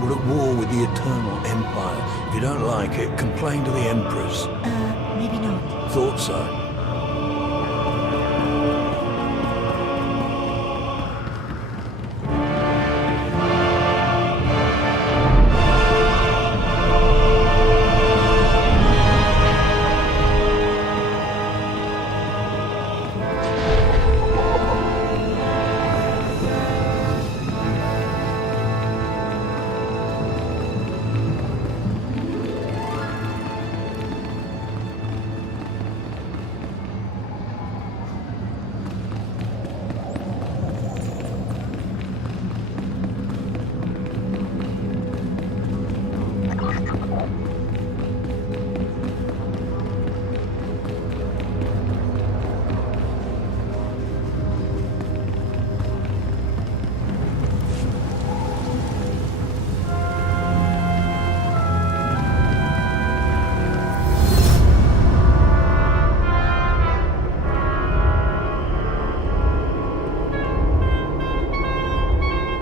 We're at war with the Eternal Empire. If you don't like it, complain to the Empress. Maybe not. Thought so.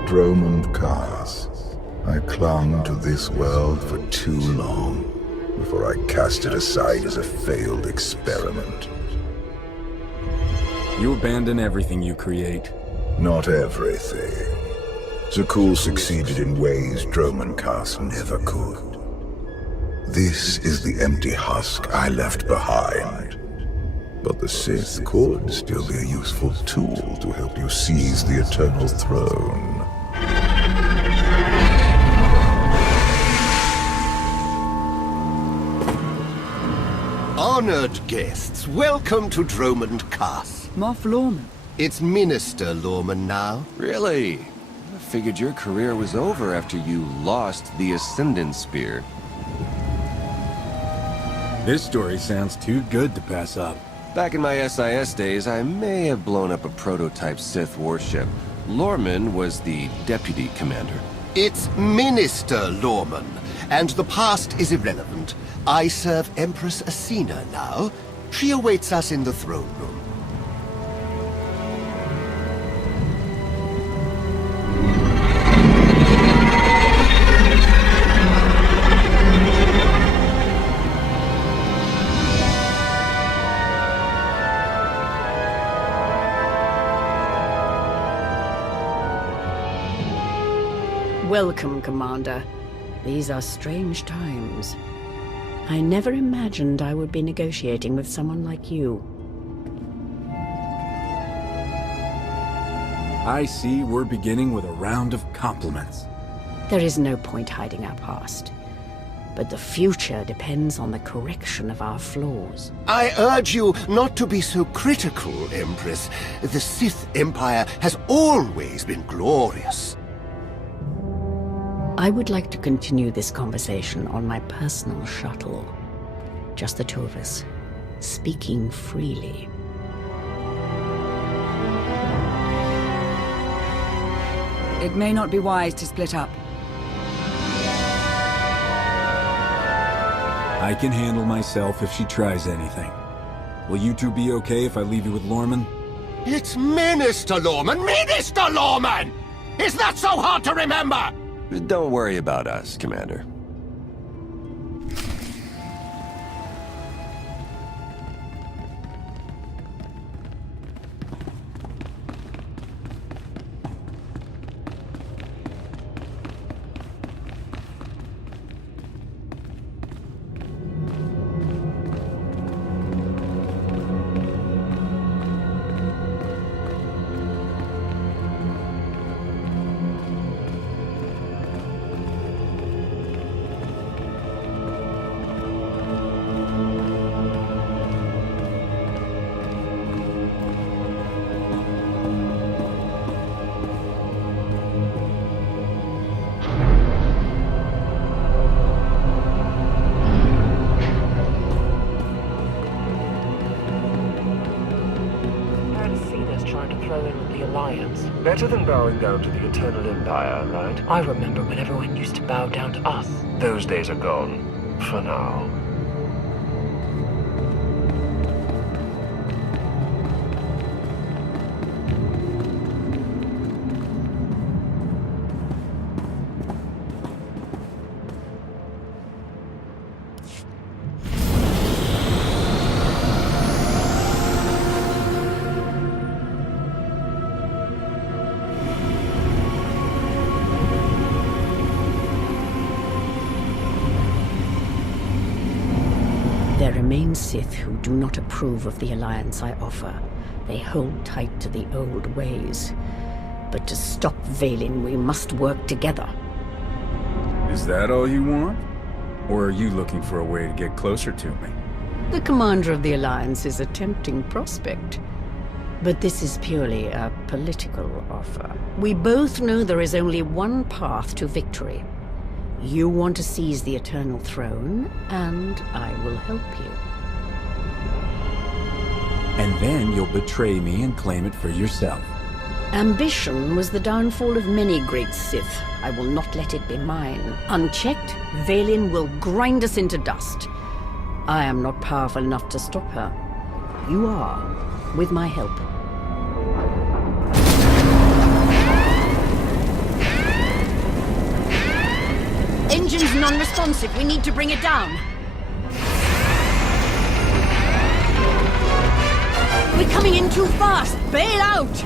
Dromund Kaas. I clung to this world for too long before I cast it aside as a failed experiment. You abandon everything you create. Not everything. Zakul succeeded in ways Dromund Kaas never could. This is the empty husk I left behind. But the Sith could still be a useful tool to help you seize the Eternal Throne. Honored guests, welcome to Dromund Kaas. Moff Lorman. It's Minister Lorman now. Really? I figured your career was over after you lost the Ascendant Spear. This story sounds too good to pass up. Back in my SIS days, I may have blown up a prototype Sith warship. Lorman was the deputy commander. It's Minister Lorman, and the past is irrelevant. I serve Empress Asina now. She awaits us in the throne room. Welcome, Commander. These are strange times. I never imagined I would be negotiating with someone like you. I see we're beginning with a round of compliments. There is no point hiding our past. But the future depends on the correction of our flaws. I urge you not to be so critical, Empress. The Sith Empire has always been glorious. I would like to continue this conversation on my personal shuttle. Just the two of us, speaking freely. It may not be wise to split up. I can handle myself if she tries anything. Will you two be okay if I leave you with Lorman? It's Minister Lorman! Minister Lorman! Is that so hard to remember? Don't worry about us, Commander. Better than bowing down to the Eternal Empire, right? I remember when everyone used to bow down to us. Those days are gone. For now. remain Sith who do not approve of the alliance I offer. They hold tight to the old ways. But to stop Vaylin, we must work together. Is that all you want? Or are you looking for a way to get closer to me? The commander of the alliance is a tempting prospect. But this is purely a political offer. We both know there is only one path to victory. You want to seize the Eternal Throne, and I will help you. And then you'll betray me and claim it for yourself. Ambition was the downfall of many great Sith. I will not let it be mine. Unchecked, Vaylin will grind us into dust. I am not powerful enough to stop her. You are, with my help. Engine's non-responsive. We need to bring it down. We're coming in too fast. Bail out!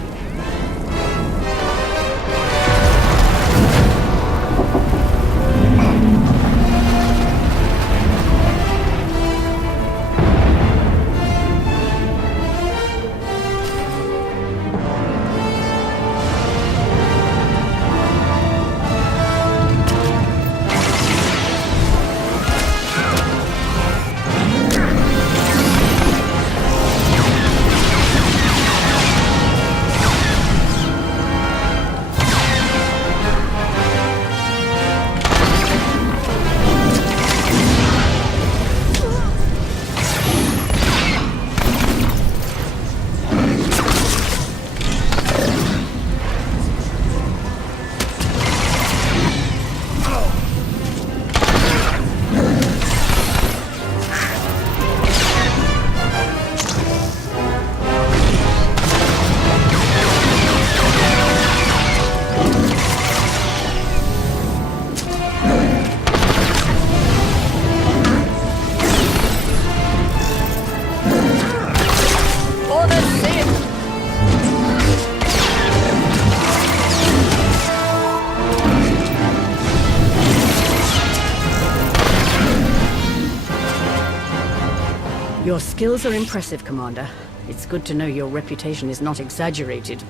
Your skills are impressive, Commander. It's good to know your reputation is not exaggerated.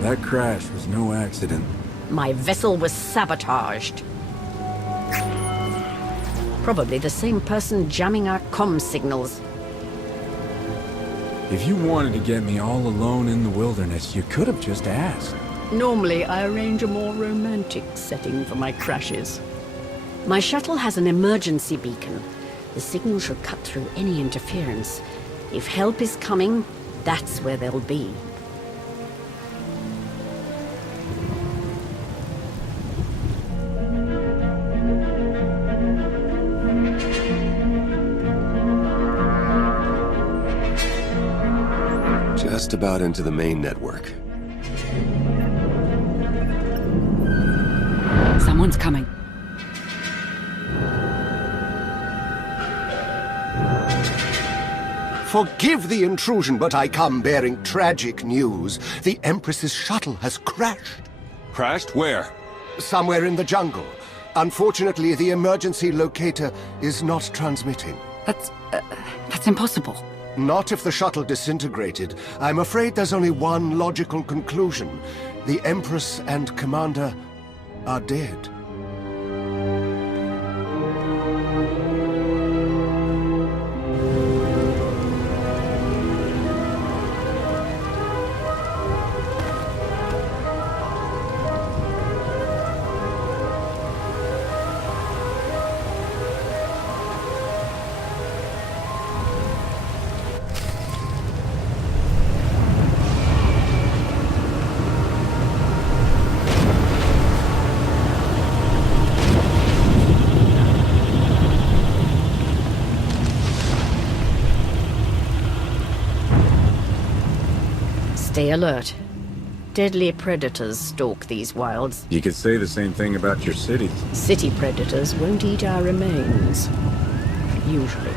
That crash was no accident. My vessel was sabotaged. Probably the same person jamming our comm signals. If you wanted to get me all alone in the wilderness, you could have just asked. Normally, I arrange a more romantic setting for my crashes. My shuttle has an emergency beacon. The signal should cut through any interference. If help is coming, that's where they'll be. Just about into the main network. Someone's coming. Forgive the intrusion, but I come bearing tragic news. The Empress's shuttle has crashed. Crashed? Where? Somewhere in the jungle. Unfortunately, the emergency locator is not transmitting. That's impossible. Not if the shuttle disintegrated. I'm afraid there's only one logical conclusion. The Empress and Commander are dead. Stay alert. Deadly predators stalk these wilds. You could say the same thing about your cities. City predators won't eat our remains. Usually.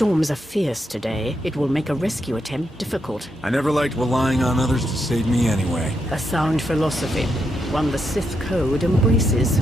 storms are fierce today. It will make a rescue attempt difficult. I never liked relying on others to save me anyway. A sound philosophy, one the Sith Code embraces.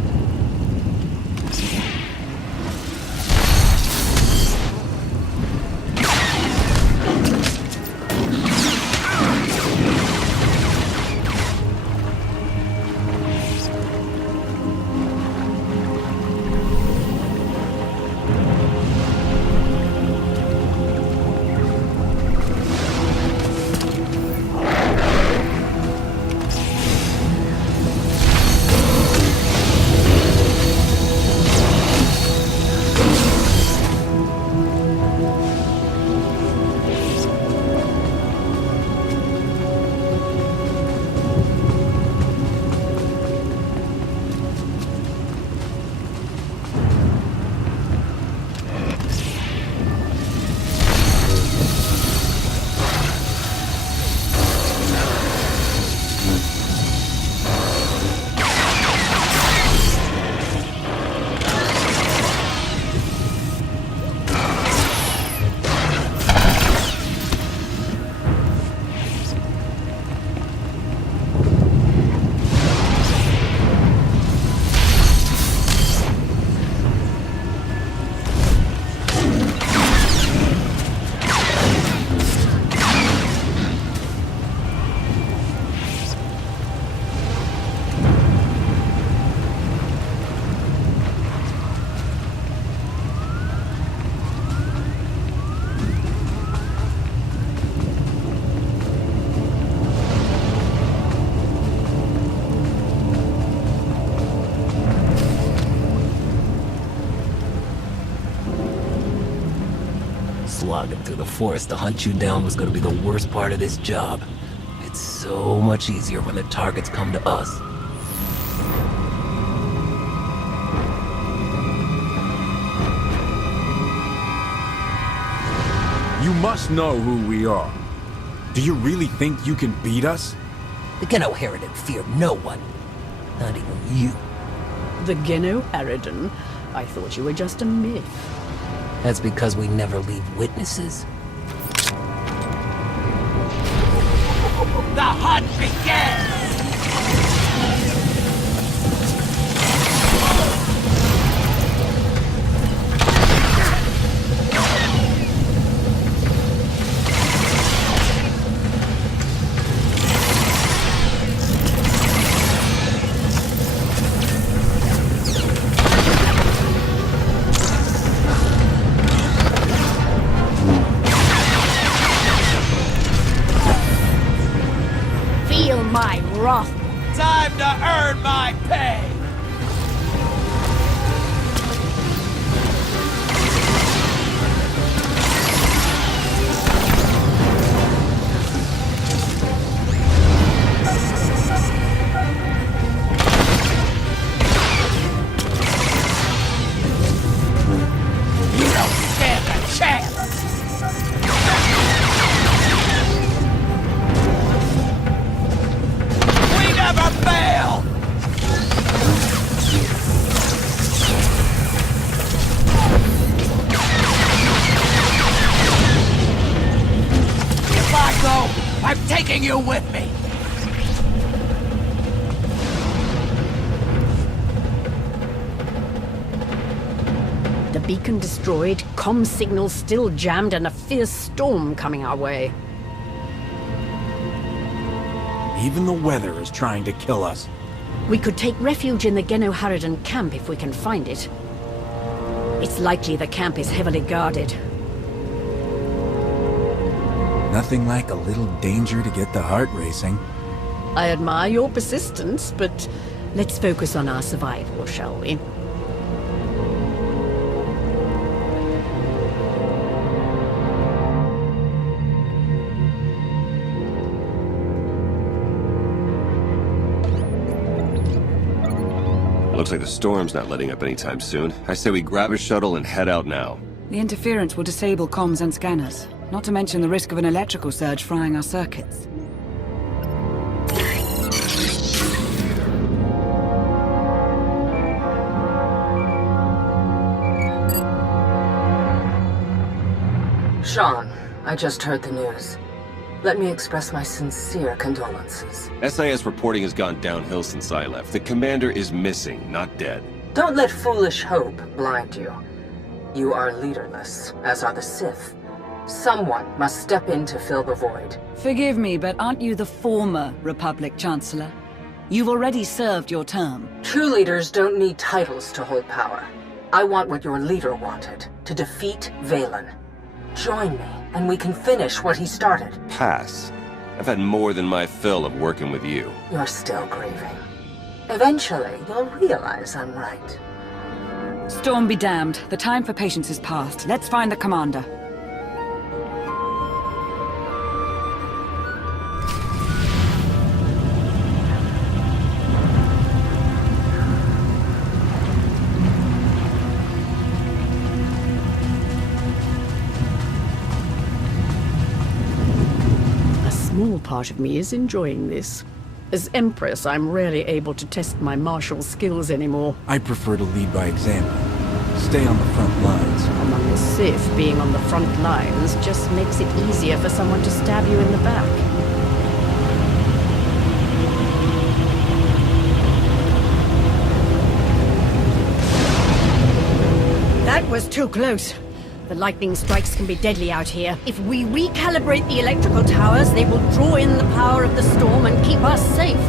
Slogging through the forest to hunt you down was gonna be the worst part of this job. It's so much easier when the targets come to us. You must know who we are. Do you really think you can beat us? The Geno Harridan fear no one. Not even you. The Geno Harridan? I thought you were just a myth. That's because we never leave witnesses. The hunt begins! Feel my wrath. Time to earn my pay! You don't stand a chance! We never fail! If I go, I'm taking you with me! The beacon destroyed, comm signals still jammed, and a fierce storm coming our way. Even the weather is trying to kill us. We could take refuge in the Geno Harridan camp if we can find it. It's likely the camp is heavily guarded. Nothing like a little danger to get the heart racing. I admire your persistence, but let's focus on our survival, shall we? Looks like the storm's not letting up anytime soon. I say we grab a shuttle and head out now. The interference will disable comms and scanners, not to mention the risk of an electrical surge frying our circuits. Sean, I just heard the news. Let me express my sincere condolences. SIS reporting has gone downhill since I left. The commander is missing, not dead. Don't let foolish hope blind you. You are leaderless, as are the Sith. Someone must step in to fill the void. Forgive me, but aren't you the former Republic Chancellor? You've already served your term. True leaders don't need titles to hold power. I want what your leader wanted, to defeat Valen. Join me, and we can finish what he started. Pass. I've had more than my fill of working with you. You're still grieving. Eventually, you'll realize I'm right. Storm be damned. The time for patience is past. Let's find the commander. A small part of me is enjoying this. As Empress, I'm rarely able to test my martial skills anymore. I prefer to lead by example. Stay on the front lines. Among the Sith, being on the front lines just makes it easier for someone to stab you in the back. That was too close. The lightning strikes can be deadly out here. If we recalibrate the electrical towers, they will draw in the power of the storm and keep us safe.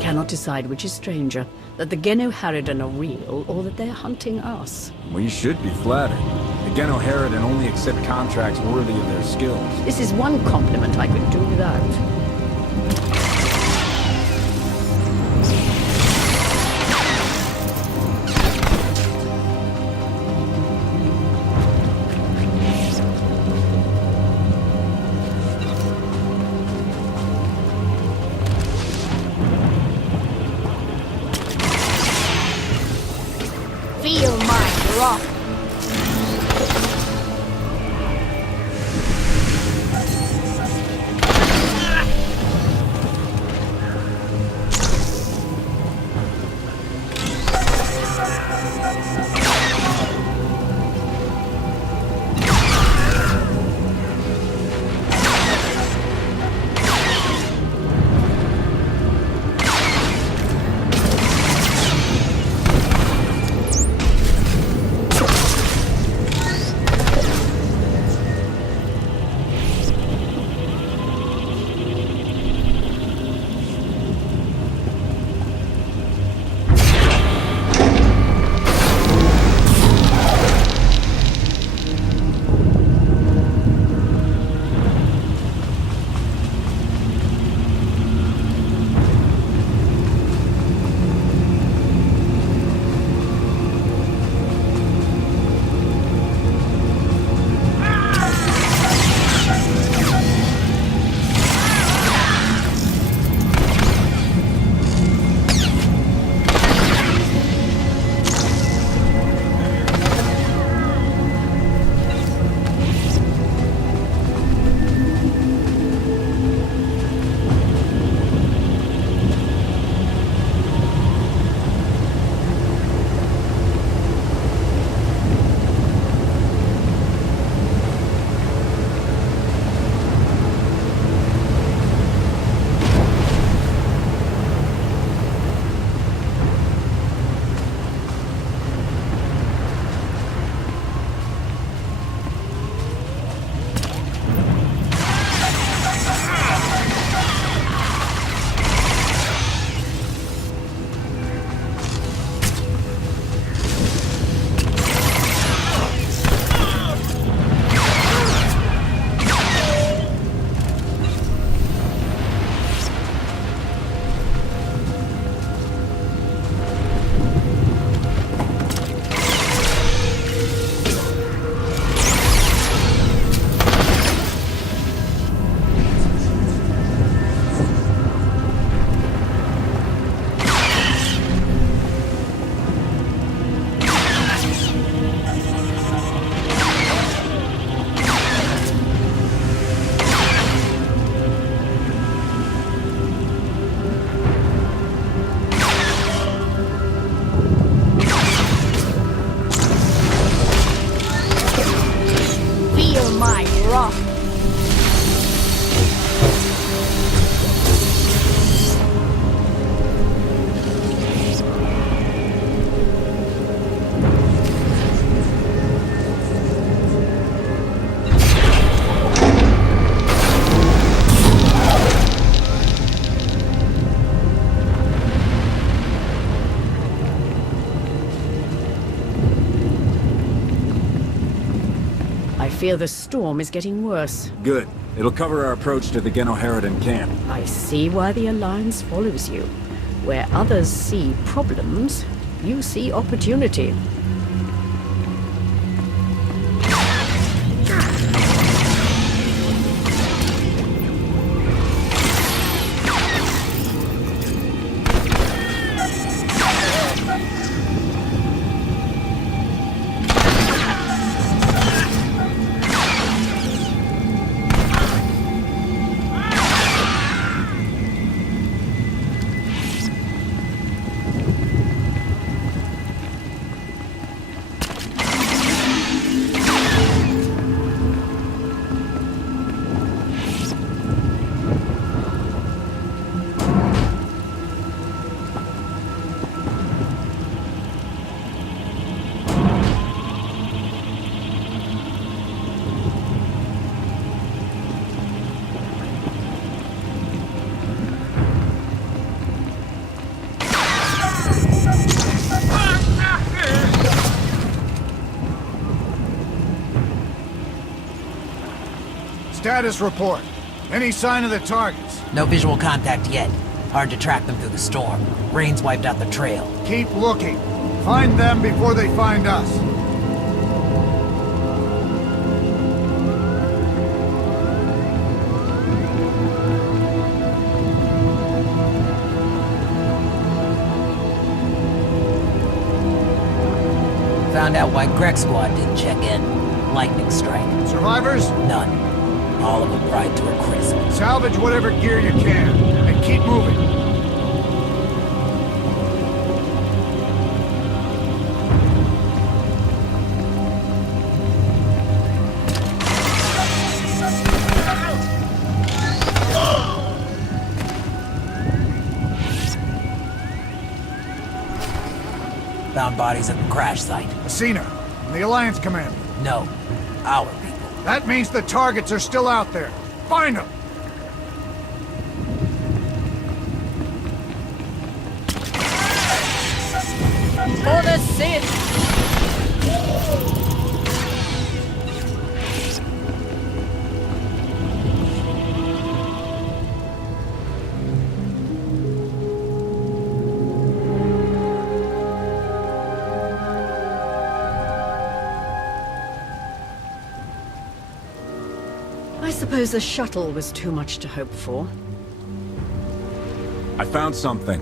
Cannot decide which is stranger, that the Geno Harridan are real, or that they're hunting us. We should be flattered. The Geno Harridan only accept contracts worthy of their skills. This is one compliment I could do without. Feel my rock. fear the storm is getting worse. Good. It'll cover our approach to the Genoharadan camp. I see why the Alliance follows you. Where others see problems, you see opportunity. Status report. Any sign of the targets? No visual contact yet. Hard to track them through the storm. Rain's wiped out the trail. Keep looking. Find them before they find us. Found out why Greg Squad didn't check in. Lightning strike. Survivors? None. All of them fried to a crisp. Salvage whatever gear you can, and keep moving. Found bodies at the crash site. Messina, the Alliance commander. No. Our people. That means the targets are still out there. Find them! For the Sith! I suppose the shuttle was too much to hope for. I found something.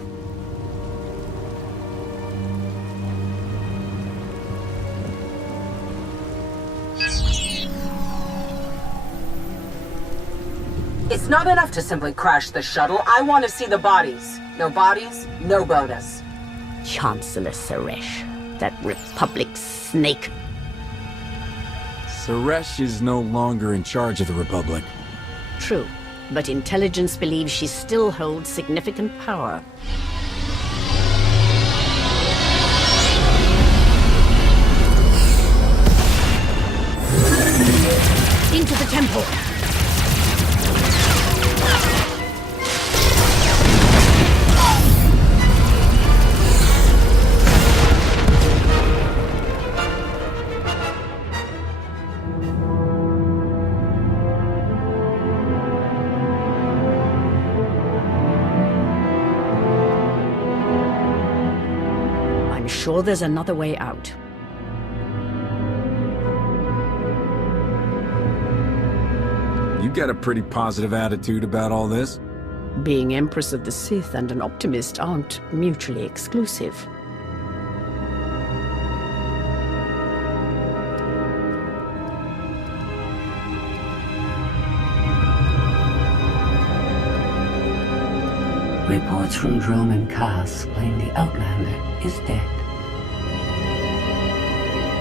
It's not enough to simply crash the shuttle. I want to see the bodies. No bodies, no bonus. Chancellor Suresh, that Republic snake. Suresh is no longer in charge of the Republic. True, but intelligence believes she still holds significant power. Into the temple! I'm sure there's another way out. You got a pretty positive attitude about all this. Being Empress of the Sith and an optimist aren't mutually exclusive. Reports from Drome and Kaz claim the Outlander is dead.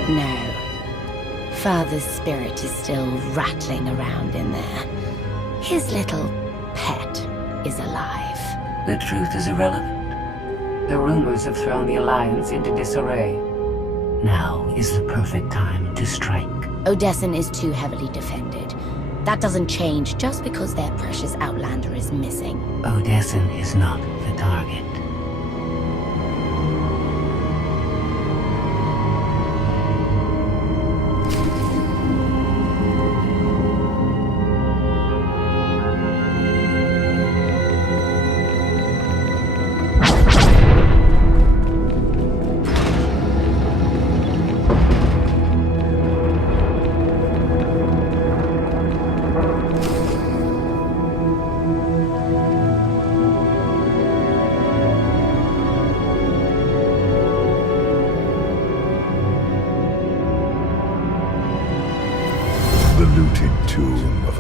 No. Father's spirit is still rattling around in there. His little pet is alive. The truth is irrelevant. The rumors have thrown the Alliance into disarray. Now is the perfect time to strike. Odessen is too heavily defended. That doesn't change just because their precious Outlander is missing. Odessen is not the target.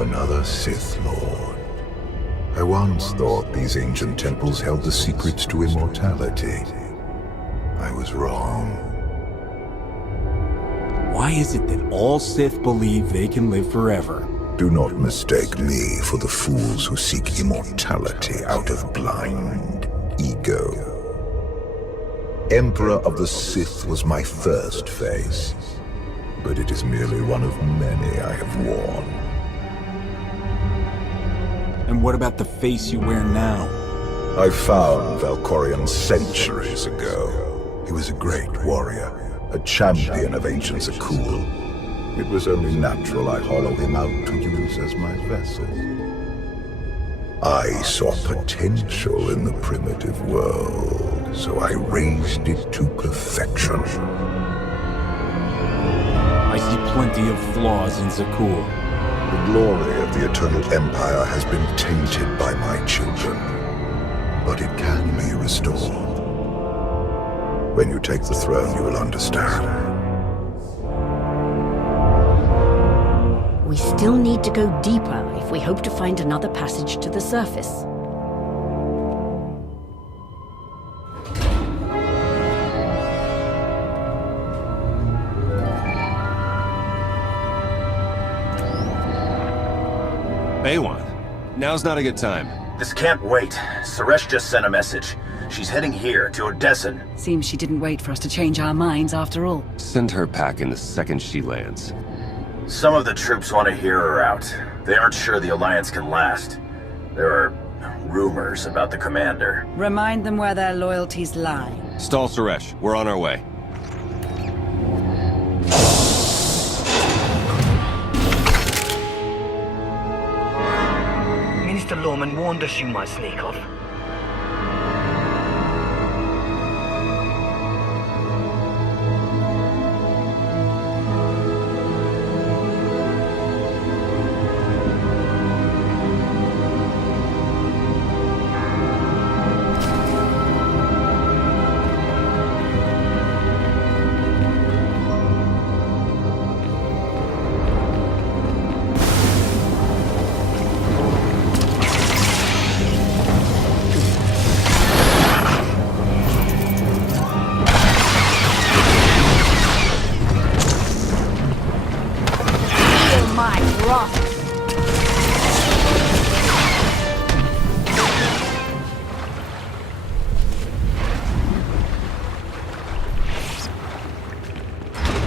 another Sith Lord. I once thought these ancient temples held the secrets to immortality. I was wrong. Why is it that all Sith believe they can live forever? Do not mistake me for the fools who seek immortality out of blind ego. Emperor of the Sith was my first face, but it is merely one of many I have worn. And what about the face you wear now? I found Valkorion centuries ago. He was a great warrior, a champion of ancient Zakul. It was only natural I hollow him out to use as my vessel. I saw potential in the primitive world, so I raised it to perfection. I see plenty of flaws in Zakul. The glory of the Eternal Empire has been tainted by my children, but it can be restored. When you take the throne, you will understand. We still need to go deeper if we hope to find another passage to the surface. Baywan, now's not a good time. This can't wait. Suresh just sent a message. She's heading here, to Odessen. Seems she didn't wait for us to change our minds after all. Send her packing the second she lands. Some of the troops want to hear her out. They aren't sure the Alliance can last. There are rumors about the commander. Remind them where their loyalties lie. Stall Suresh, we're on our way. Minister Lorman warned us you might sneak off.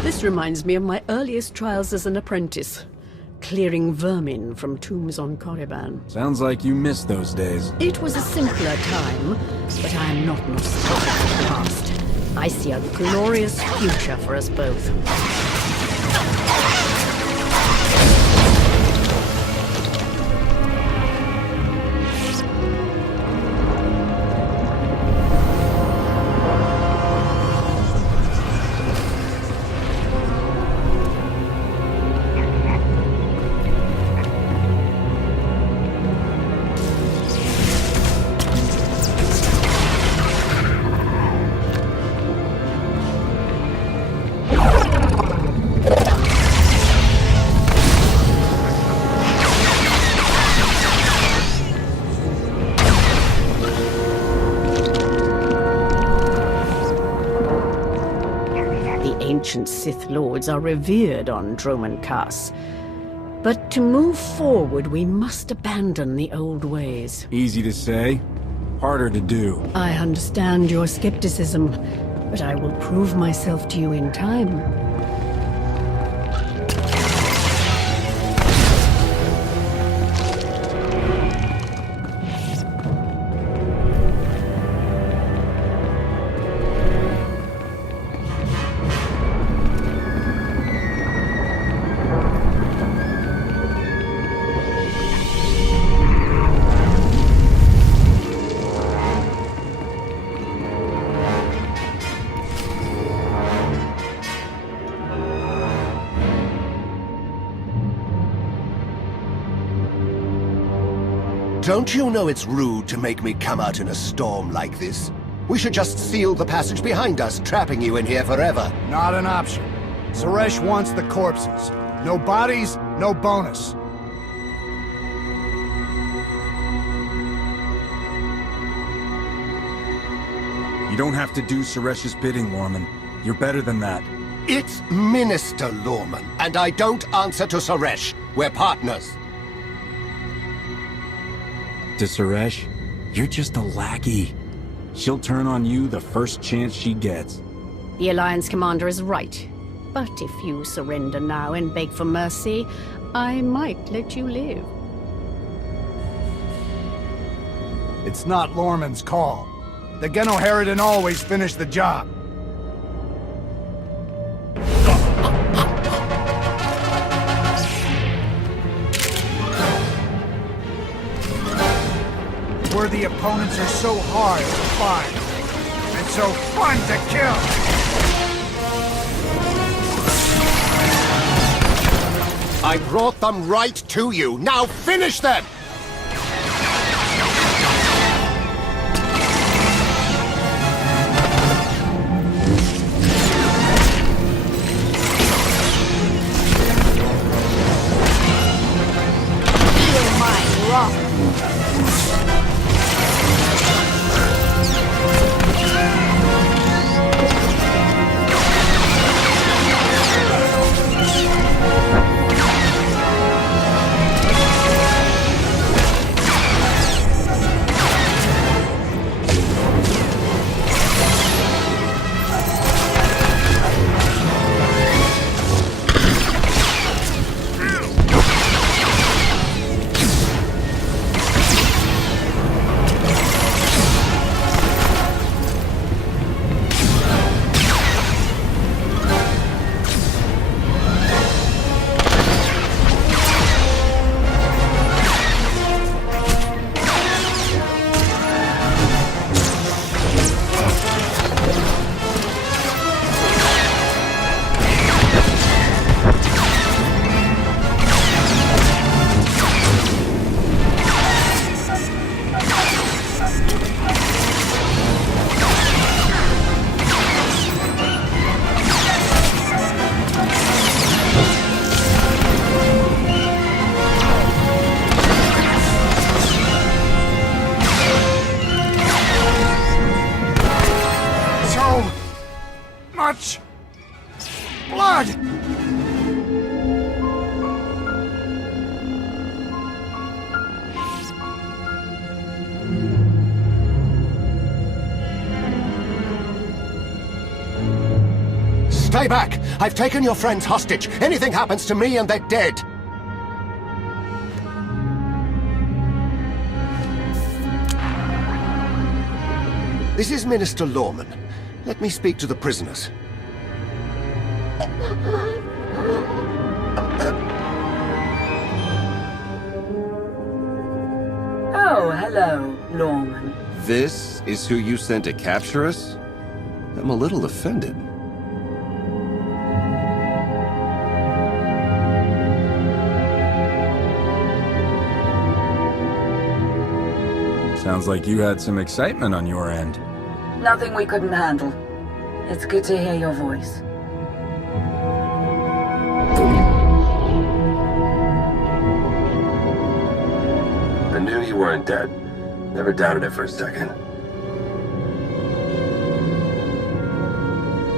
This reminds me of my earliest trials as an apprentice, clearing vermin from tombs on Korriban. Sounds like you missed those days. It was a simpler time, but I am not nostalgic for the past. I see a glorious future for us both. Ancient Sith Lords are revered on Droman Khas. But to move forward, we must abandon the old ways. Easy to say, harder to do. I understand your skepticism, but I will prove myself to you in time. Don't you know it's rude to make me come out in a storm like this? We should just seal the passage behind us, trapping you in here forever. Not an option. Suresh wants the corpses. No bodies, no bonus. You don't have to do Suresh's bidding, Lorman. You're better than that. It's Minister Lorman, and I don't answer to Suresh. We're partners. To Suresh, you're just a lackey. She'll turn on you the first chance she gets. The Alliance commander is right. But if you surrender now and beg for mercy, I might let you live. It's not Lorman's call. The Genoheridin always finish the job. Where the opponents are so hard to find, and so fun to kill! I brought them right to you. Now finish them! Feel my wrath. Much blood! Stay back! I've taken your friends hostage. Anything happens to me and they're dead. This is Minister Lorman. Let me speak to the prisoners. Oh, hello, Lorman. This is who you sent to capture us? I'm a little offended. Sounds like you had some excitement on your end. Nothing we couldn't handle. It's good to hear your voice. I knew you weren't dead. Never doubted it for a second.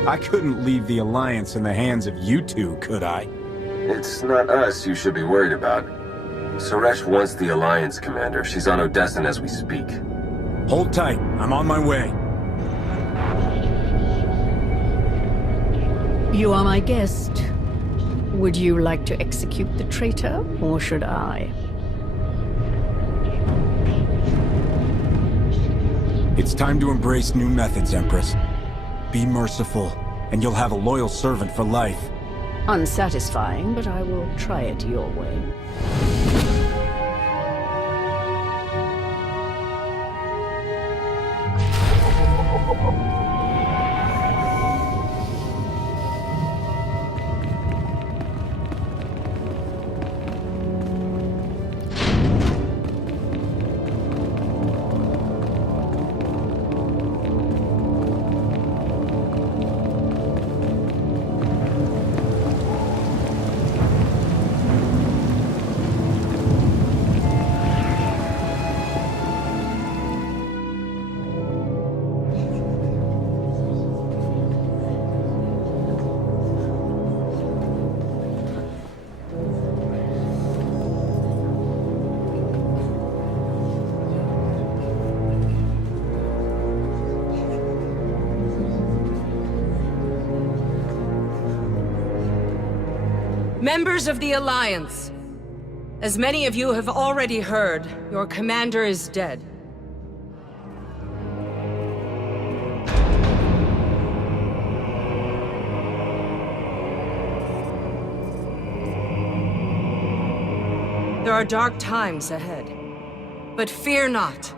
I couldn't leave the Alliance in the hands of you two, could I? It's not us you should be worried about. Suresh wants the Alliance commander. She's on Odessan as we speak. Hold tight. I'm on my way. You are my guest. Would you like to execute the traitor, or should I? It's time to embrace new methods, Empress. Be merciful, and you'll have a loyal servant for life. Unsatisfying, but I will try it your way. Members of the Alliance, as many of you have already heard, your commander is dead. There are dark times ahead. But fear not.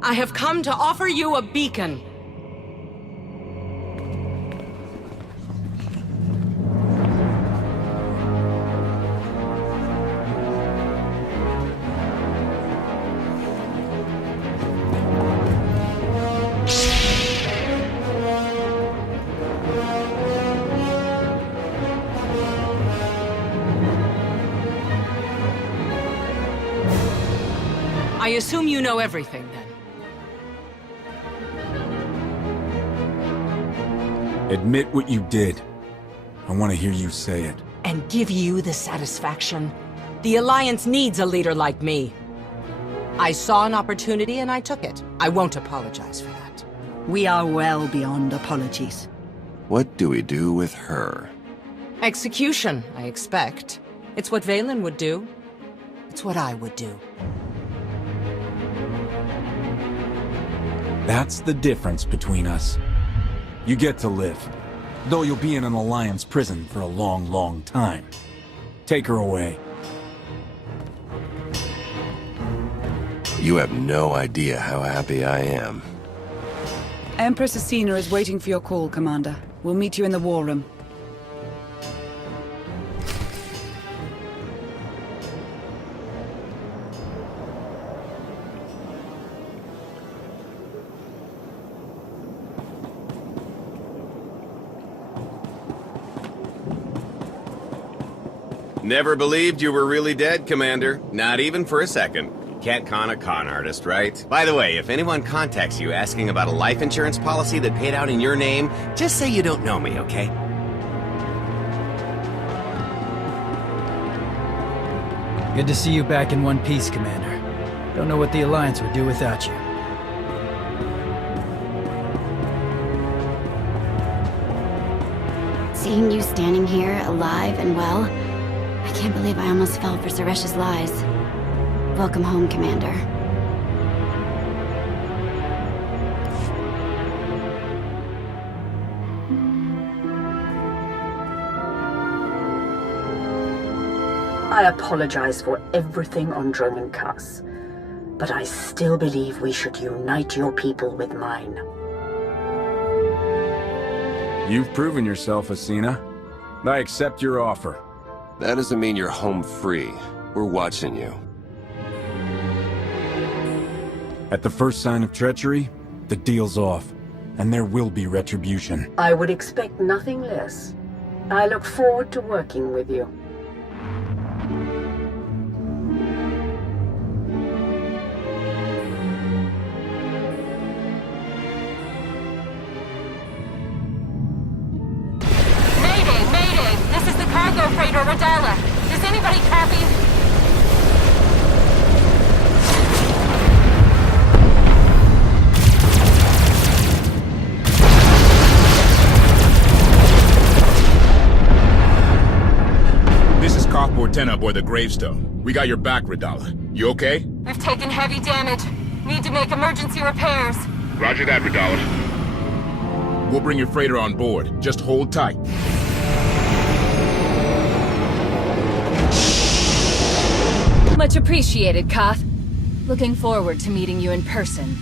I have come to offer you a beacon. I assume you know everything, then. Admit what you did. I want to hear you say it. And give you the satisfaction? The Alliance needs a leader like me. I saw an opportunity and I took it. I won't apologize for that. We are well beyond apologies. What do we do with her? Execution, I expect. It's what Valen would do. It's what I would do. That's the difference between us. You get to live, though you'll be in an Alliance prison for a long, long time. Take her away. You have no idea how happy I am. Empress Asina is waiting for your call, Commander. We'll meet you in the war room. Never believed you were really dead, Commander. Not even for a second. Can't con a con artist, right? By the way, if anyone contacts you asking about a life insurance policy that paid out in your name, just say you don't know me, okay? Good to see you back in one piece, Commander. Don't know what the Alliance would do without you. Seeing you standing here, alive and well, I can't believe I almost fell for Suresh's lies. Welcome home, Commander. I apologize for everything on Droman Kaas, but I still believe we should unite your people with mine. You've proven yourself, Asina. I accept your offer. That doesn't mean you're home free. We're watching you. At the first sign of treachery, the deal's off, and there will be retribution. I would expect nothing less. I look forward to working with you. Cargo freighter Radala. Does anybody copy? This is Cockboard 10 aboard the Gravestone. We got your back, Radala. You okay? We've taken heavy damage. Need to make emergency repairs. Roger that, Radala. We'll bring your freighter on board. Just hold tight. Much appreciated, Koth. Looking forward to meeting you in person.